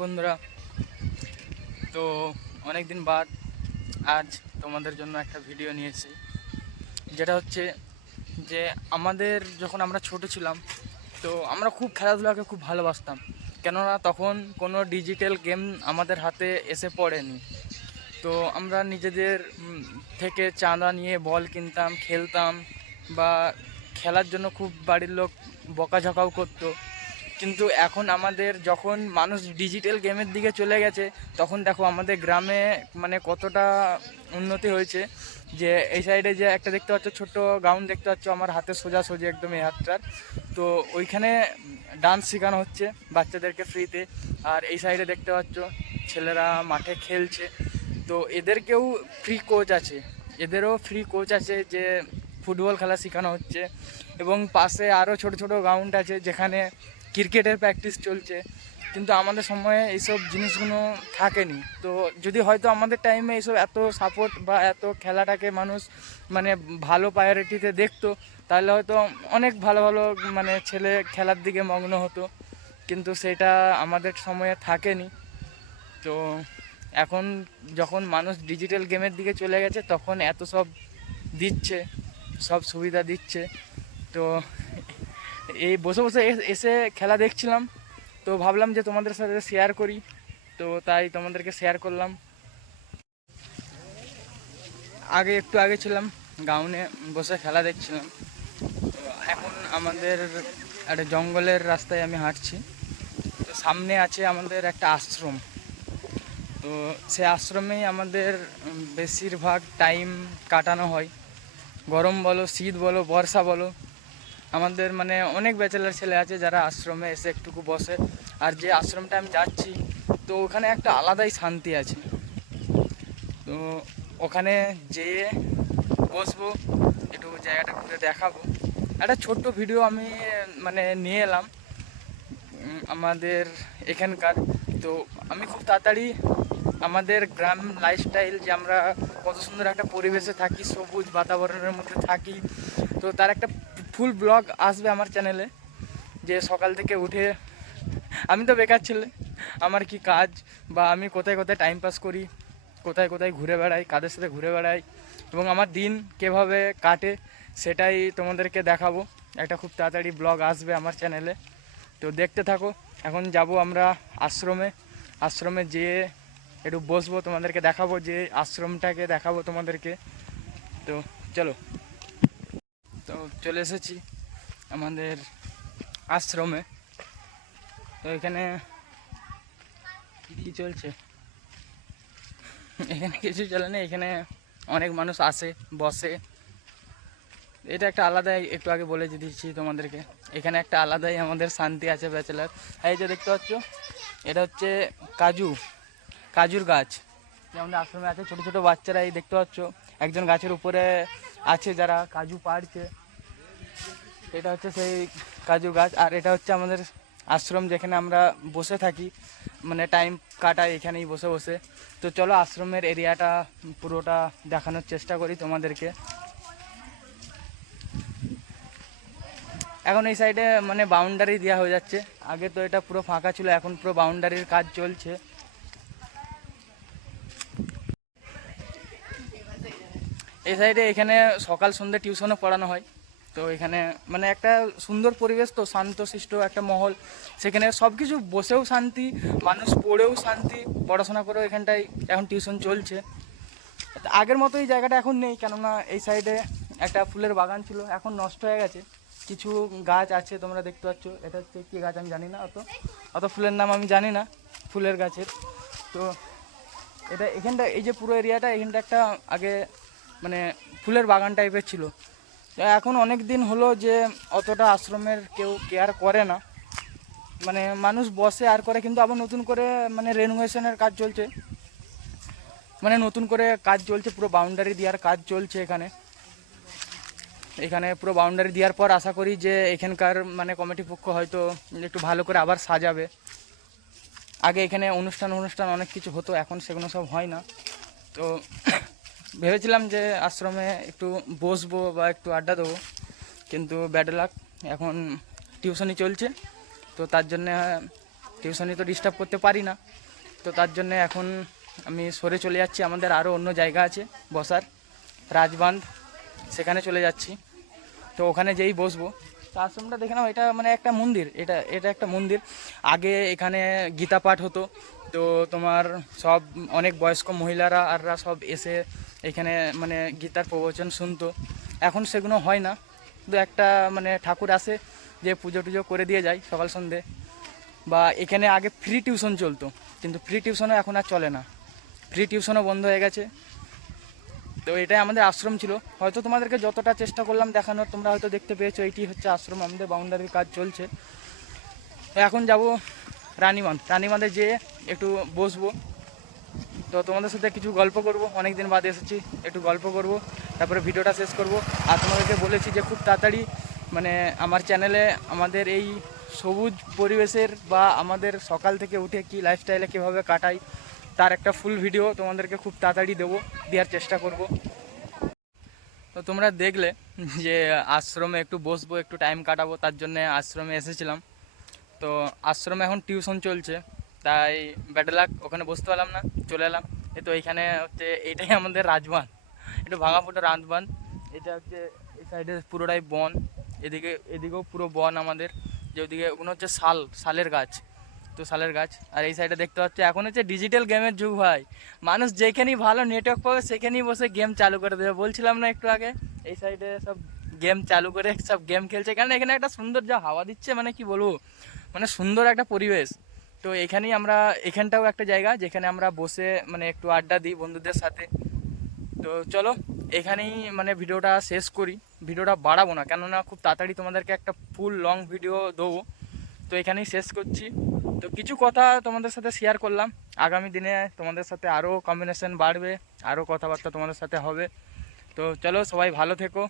বন্ধুরা, তো অনেক দিন বাদ আজ তোমাদের জন্য একটা ভিডিও নিয়েছি, যেটা হচ্ছে যে আমাদের যখন আমরা ছোট ছিলাম তো আমরা খুব খেলাধুলাকে খুব ভালোবাসতাম। কেননা তখন কোনো ডিজিটাল গেম আমাদের হাতে এসে পড়েনি। তো আমরা নিজেদের থেকে চাঁদা নিয়ে বল কিনতাম, খেলতাম, বা খেলার জন্য খুব বাড়ির লোক বকাঝকাও করতো। কিন্তু এখন আমাদের যখন মানুষ ডিজিটাল গেমের দিকে চলে গেছে, তখন দেখো আমাদের গ্রামে মানে কতটা উন্নতি হয়েছে। যে এই সাইডে যে একটা দেখতে পাচ্ছ ছোট্ট গ্রাউন্ড দেখতে পাচ্ছ আমার হাতে সোজাসুজি একদম এই হাতটার, তো ওইখানে ডান্স শেখানো হচ্ছে বাচ্চাদেরকে ফ্রিতে। আর এই সাইডে দেখতে পাচ্ছ ছেলেরা মাঠে খেলছে, তো এদেরকেও ফ্রি কোচ আছে, এদেরও ফ্রি কোচ আছে যে ফুটবল খেলা শেখানো হচ্ছে। এবং পাশে আরও ছোট ছোট গ্রাউন্ড আছে যেখানে ক্রিকেটের প্র্যাকটিস চলছে। কিন্তু আমাদের সময়ে এইসব জিনিসগুলো থাকেনি। তো যদি হয়তো আমাদের টাইমে এইসব এত সাপোর্ট বা এত খেলাটাকে মানুষ মানে ভালো প্রায়োরিটিতে দেখতো, তাহলে হয়তো অনেক ভালো ভালো মানে ছেলে খেলার দিকে মগ্ন হতো। কিন্তু সেটা আমাদের সময়ে থাকেনি। তো এখন যখন মানুষ ডিজিটাল গেমের দিকে চলে গেছে, তখন এত সব দিচ্ছে, সব সুবিধা দিচ্ছে। তো এই বসে বসে এসে খেলা দেখছিলাম, তো ভাবলাম যে তোমাদের সাথে শেয়ার করি, তো তাই তোমাদেরকে শেয়ার করলাম। একটু আগে ছিলাম গ্রাউন্ডে বসে খেলা দেখছিলাম। তো এখন আমাদের একটা জঙ্গলের রাস্তায় আমি হাঁটছি। তো সামনে আছে আমাদের একটা আশ্রম। তো সে আশ্রমেই আমাদের বেশিরভাগ টাইম কাটানো হয়। গরম বলো, শীত বলো, বর্ষা বলো, আমাদের মানে অনেক ব্যাচেলার ছেলে আছে যারা আশ্রমে এসে একটুকু বসে। আর যে আশ্রমটা আমি যাচ্ছি, তো ওখানে একটা আলাদাই শান্তি আছে। তো ওখানে যেয়ে বসবো, একটু জায়গাটা ঘুরে দেখাবো। একটা ছোট্ট ভিডিও আমি মানে নিয়ে এলাম আমাদের এখানকার। তো আমি খুব তাড়াতাড়ি আমাদের গ্রাম লাইফস্টাইল, যে আমরা কত সুন্দর একটা পরিবেশে থাকি, সবুজ বাতাবরণের মধ্যে থাকি, তো তার একটা ফুল ব্লগ আসবে আমার চ্যানেলে। যে সকাল থেকে উঠে আমি তো বেকার ছেলে, আমার কি কাজ, বা আমি কোথায় কোথায় টাইম পাস করি, কোথায় কোথায় ঘুরে বেড়াই, কাদের সাথে ঘুরে বেড়াই, এবং আমার দিন কীভাবে কাটে, সেটাই তোমাদেরকে দেখাবো। একটা খুব তাড়াতাড়ি ব্লগ আসবে আমার চ্যানেলে, তো দেখতে থাকো। এখন যাব আমরা আশ্রমে, আশ্রমে যেয়ে একটু বসবো, তোমাদেরকে দেখাবো, যে আশ্রমটাকে দেখাবো তোমাদেরকে। তো চলো। তো চলে এসেছি আমাদের আশ্রমে। তো এখানে কী চলছে, এখানে কিছু চলে না, এখানে অনেক মানুষ আসে বসে। এটা একটা আলাদাই, একটু আগে বলে দিচ্ছি তোমাদেরকে, এখানে একটা আলাদাই আমাদের শান্তি আছে ব্যাচেলার। এই যে দেখতে পাচ্ছ, এটা হচ্ছে কাজুর গাছ, যে আমাদের আশ্রমে আছে। ছোটো ছোটো বাচ্চারা এই দেখতে পাচ্ছ একজন গাছের উপরে আছে যারা কাজু পাড়ছে। এটা হচ্ছে সেই কাজু গাছ। আর এটা হচ্ছে আমাদের আশ্রম, যেখানে আমরা বসে থাকি, মানে টাইম কাটাই এখানেই বসে বসে। তো চলো আশ্রমের এরিয়াটা পুরোটা দেখানোর চেষ্টা করি তোমাদেরকে। এখন এই সাইডে মানে বাউন্ডারি দেওয়া হয়ে যাচ্ছে, আগে তো এটা পুরো ফাঁকা ছিল, এখন পুরো বাউন্ডারির কাজ চলছে। এই সাইডে এখানে সকাল সন্ধ্যে টিউশনও পড়ানো হয়। তো এখানে মানে একটা সুন্দর পরিবেশ, তো শান্তশিষ্ট একটা মহল, সেখানে সব কিছু বসেও শান্তি, মানুষ পড়েও শান্তি, পড়াশোনা করেও এখানটায় এখন টিউশন চলছে। আগের মতো এই জায়গাটা এখন নেই, কেননা এই সাইডে একটা ফুলের বাগান ছিল, এখন নষ্ট হয়ে গেছে। কিছু গাছ আছে তোমরা দেখতে পাচ্ছ, এটা হচ্ছে কী গাছ আমি জানি না, অত ফুলের নাম আমি জানি না, ফুলের গাছের। তো এটা এখানটা, এই যে পুরো এরিয়াটা, এখানটা একটা আগে মানে ফুলের বাগান টাইপের ছিল। এখন অনেক দিন হলো যে অতটা আশ্রমের কেউ কেয়ার করে না, মানে মানুষ বসে আর করে, কিন্তু আবার নতুন করে মানে রেনোভেশনের কাজ চলছে, মানে নতুন করে কাজ চলছে, পুরো বাউন্ডারি দেওয়ার কাজ চলছে এখানে। এখানে পুরো বাউন্ডারি দেওয়ার পর আশা করি যে এখানকার মানে কমিটি পক্ষ হয়তো একটু ভালো করে আবার সাজাবে। আগে এখানে অনুষ্ঠান অনেক কিছু হতো, এখন সেগুলো সব হয় না। তো ভেবেছিলাম যে আশ্রমে একটু বসবো বা একটু আড্ডা দেবো, কিন্তু ব্যাড লাক, এখন টিউশনই চলছে, তো তার জন্যে টিউশনি তো ডিস্টার্ব করতে পারি না। তো তার জন্য এখন আমি সরে চলে যাচ্ছি, আমাদের আরও অন্য জায়গা আছে বসার, রাজবাঁধ, সেখানে চলে যাচ্ছি। তো ওখানে যেই বসবো, তো আশ্রমটা দেখে নাও, এটা মানে একটা মন্দির, এটা এটা একটা মন্দির। আগে এখানে গীতা পাঠ হতো, তো তোমার সব অনেক বয়স্ক মহিলারা আররা সব এসে এখানে মানে গীতার প্রবচন শুনতো। এখন সেগুলো হয় না, শুধু একটা মানে ঠাকুর আসে যে পুজো টুজো করে দিয়ে যায় সকাল সন্ধে। বা এখানে আগে ফ্রি টিউশন চলতো, কিন্তু ফ্রি টিউশনও এখন আর চলে না, ফ্রি টিউশনও বন্ধ হয়ে গেছে। তো এটাই আমাদের আশ্রম ছিল, হয়তো তোমাদেরকে যতটা চেষ্টা করলাম দেখানোর তোমরা হয়তো দেখতে পেয়েছো। এইটি হচ্ছে আশ্রম, আমাদের বাউন্ডারির কাজ চলছে। তো এখন যাব রানীবাঁধে যেয়ে একটু বসবো, তো তোমাদের সাথে কিছু গল্প করব, অনেক দিন বাদে এসেছি, একটু গল্প করব, তারপরে ভিডিওটা শেষ করব। আর তোমাদেরকে বলেছি যে খুব তাড়াতাড়ি মানে আমার চ্যানেলে আমাদের এই সবুজ পরিবেশের বা আমাদের সকাল থেকে উঠে কি লাইফস্টাইলে কীভাবে কাটাই তার একটা ফুল ভিডিও তোমাদেরকে খুব তাড়াতাড়ি দেওয়ার চেষ্টা করব। তো তোমরা দেখলে যে আশ্রমে একটু বসবো, একটু টাইম কাটাবো, তার জন্যে আশ্রমে এসেছিলাম। তো আশ্রমে এখন টিউশন চলছে, তাই ব্যাড লাক, ওখানে বসতে পারলাম না, চলে এলাম। তো এইখানে হচ্ছে এইটাই আমাদের রাজবাঁধ, একটু ভাঙা ফুটো রাজবাঁধ। এটা হচ্ছে এই সাইডে পুরোটাই বন, এদিকেও পুরো বন আমাদের, যে ওদিকে ওগুলো হচ্ছে শালের গাছ, তো শালের গাছ। আর এই সাইডে দেখতে পাচ্ছি এখন হচ্ছে ডিজিটাল গেমের যুগ ভাই, মানুষ যেখানেই ভালো নেটওয়ার্ক পাবে সেখানেই বসে গেম চালু করে দেবে। বলছিলাম না একটু আগে, এই সাইডে সব গেম চালু করে সব গেম খেলছে, কারণ এখানে একটা সুন্দর যা হাওয়া দিচ্ছে, মানে কি বলবো, মানে সুন্দর একটা পরিবেশ। তো এখানটাও একটা জায়গা যেখানে আমরা বসে মানে একটু আড্ডা দিই বন্ধুদের সাথে। তো চলো এখানেই মানে ভিডিওটা শেষ করি, ভিডিওটা বাড়াবো না, কেননা খুব তাড়াতাড়ি তোমাদেরকে একটা ফুল লং ভিডিও দেবো। তো এখানেই শেষ করছি। তো কিছু কথা তোমাদের সাথে শেয়ার করলাম, আগামী দিনে তোমাদের সাথে আরও কম্বিনেশন বাড়বে, আরও কথাবার্তা তোমাদের সাথে হবে। তো চলো সবাই ভালো থেকো।